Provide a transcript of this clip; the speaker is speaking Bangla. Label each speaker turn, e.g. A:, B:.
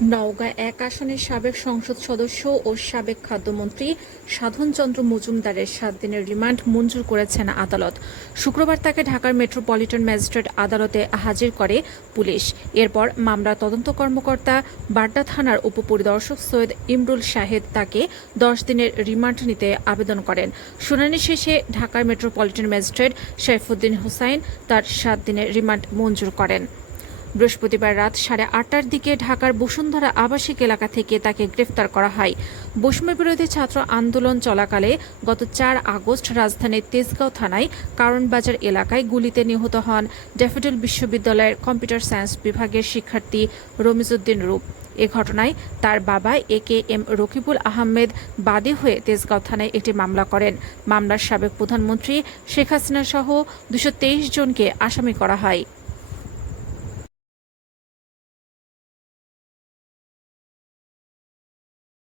A: নওগাঁ এক আসনের সাবেক সংসদ সদস্য ও সাবেক খাদ্যমন্ত্রী সাধনচন্দ্র মজুমদারের সাত দিনের রিমান্ড মঞ্জুর করেছেন আদালত। শুক্রবার তাকে ঢাকার মেট্রোপলিটন ম্যাজিস্ট্রেট আদালতে হাজির করে পুলিশ। এরপর মামলার তদন্ত কর্মকর্তা বাড্ডা থানার উপপরিদর্শক সৈয়দ ইমরুল শাহেদ তাকে দশ দিনের রিমান্ড নিতে আবেদন করেন। শুনানি শেষে ঢাকার মেট্রোপলিটন ম্যাজিস্ট্রেট সাইফুদ্দিন হুসাইন তার সাত দিনের রিমান্ড মঞ্জুর করেন। বৃহস্পতিবার রাত সাড়ে আটটার দিকে ঢাকার বসুন্ধরা আবাসিক এলাকা থেকে তাকে গ্রেফতার করা হয়। বৈষম্য বিরোধী ছাত্র আন্দোলন চলাকালে গত চার আগস্ট রাজধানীর তেজগাঁও থানায় কারণবাজার এলাকায় গুলিতে নিহত হন ড্যাফোডিল বিশ্ববিদ্যালয়ের কম্পিউটার সায়েন্স বিভাগের শিক্ষার্থী রমিজউদ্দিন রূপ। এ ঘটনায় তার বাবা A K M Rakibul Ahmed বাদী হয়ে তেজগাঁও থানায় একটি মামলা করেন। মামলার সাবেক প্রধানমন্ত্রী শেখ হাসিনা সহ দুশো জনকে আসামি করা হয়।